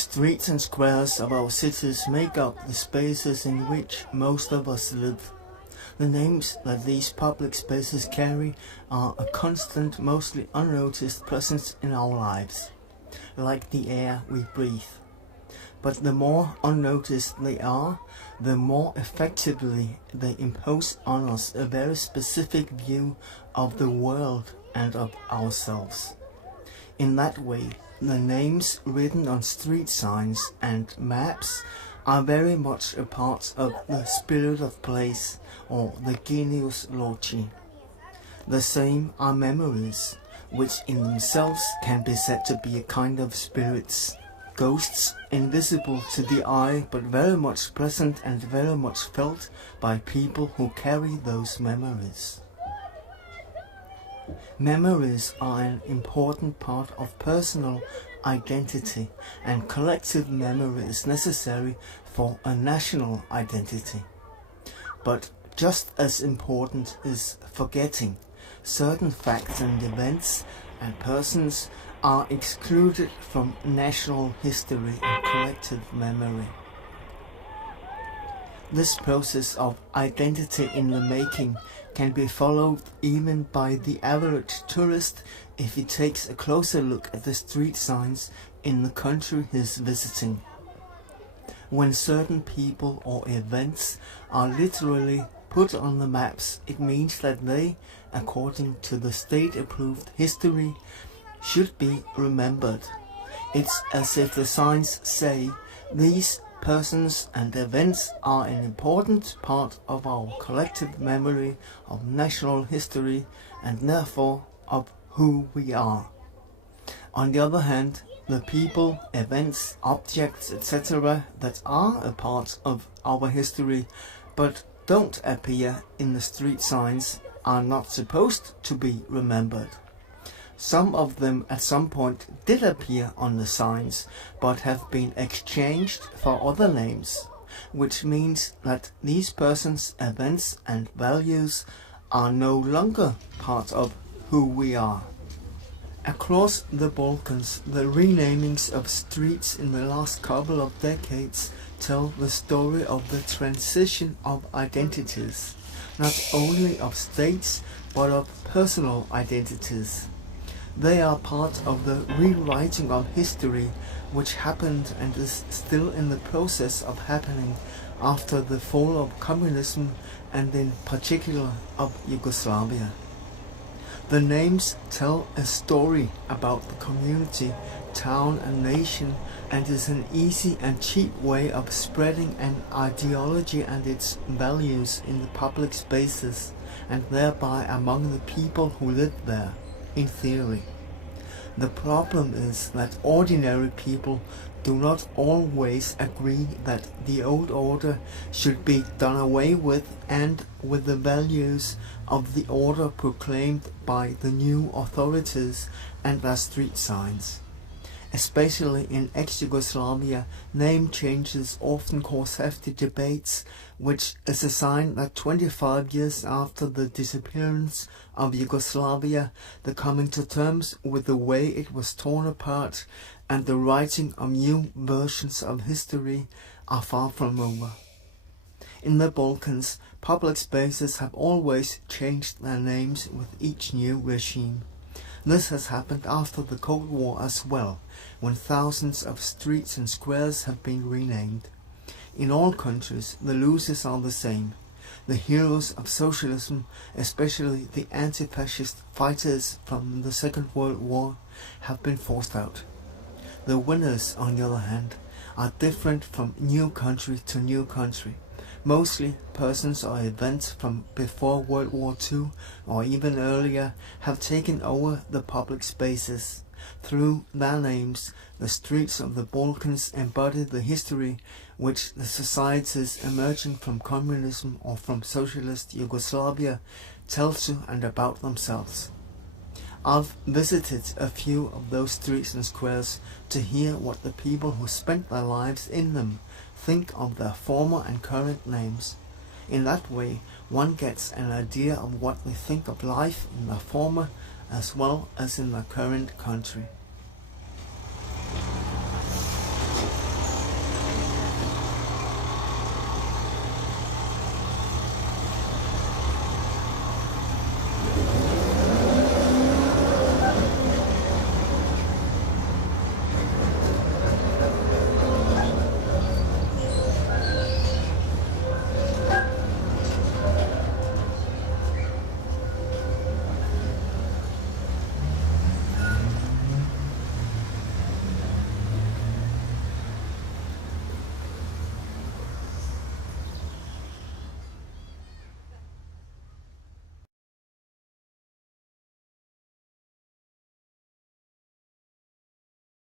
streets and squares of our cities make up the spaces in which most of us live. The names that these public spaces carry are a constant, mostly unnoticed presence in our lives, like the air we breathe. But the more unnoticed they are, the more effectively they impose on us a very specific view of the world and of ourselves. In that way, the names written on street signs and maps are very much a part of the spirit of place, or the genius loci. The same are memories, which in themselves can be said to be a kind of spirits, ghosts invisible to the eye but very much present and very much felt by people who carry those memories. Memories are an important part of personal identity, and collective memory is necessary for a national identity. But just as important is forgetting. Certain facts and events and persons are excluded from national history and collective memory. This process of identity in the making can be followed even by the average tourist if he takes a closer look at the street signs in the country he is visiting. When certain people or events are literally put on the maps, it means that they, according to the state-approved history, should be remembered. It's as if the signs say, these persons and events are an important part of our collective memory of national history and therefore of who we are. On the other hand, the people, events, objects, etc. that are a part of our history but don't appear in the street signs are not supposed to be remembered. Some of them at some point did appear on the signs, but have been exchanged for other names, which means that these persons, events and values are no longer part of who we are. Across the Balkans, the renamings of streets in the last couple of decades tell the story of the transition of identities, not only of states but of personal identities. They are part of the rewriting of history which happened and is still in the process of happening after the fall of communism and in particular of Yugoslavia. The names tell a story about the community, town and nation, and is an easy and cheap way of spreading an ideology and its values in the public spaces and thereby among the people who live there, in theory. The problem is that ordinary people do not always agree that the old order should be done away with and with the values of the order proclaimed by the new authorities and their street signs. Especially in ex-Yugoslavia, name changes often cause hefty debates, which is a sign that 25 years after the disappearance of Yugoslavia, the coming to terms with the way it was torn apart and the writing of new versions of history are far from over. In the Balkans, public spaces have always changed their names with each new regime. This has happened after the Cold War as well, when thousands of streets and squares have been renamed. In all countries, the losers are the same. The heroes of socialism, especially the anti-fascist fighters from the Second World War, have been forced out. The winners, on the other hand, are different from new country to new country. Mostly persons or events from before World War II or even earlier have taken over the public spaces. Through their names, the streets of the Balkans embody the history which the societies emerging from communism or from socialist Yugoslavia tell to and about themselves. I've visited a few of those streets and squares to hear what the people who spent their lives in them think of their former and current names. In that way, one gets an idea of what they think of life in their former as well as in their current country.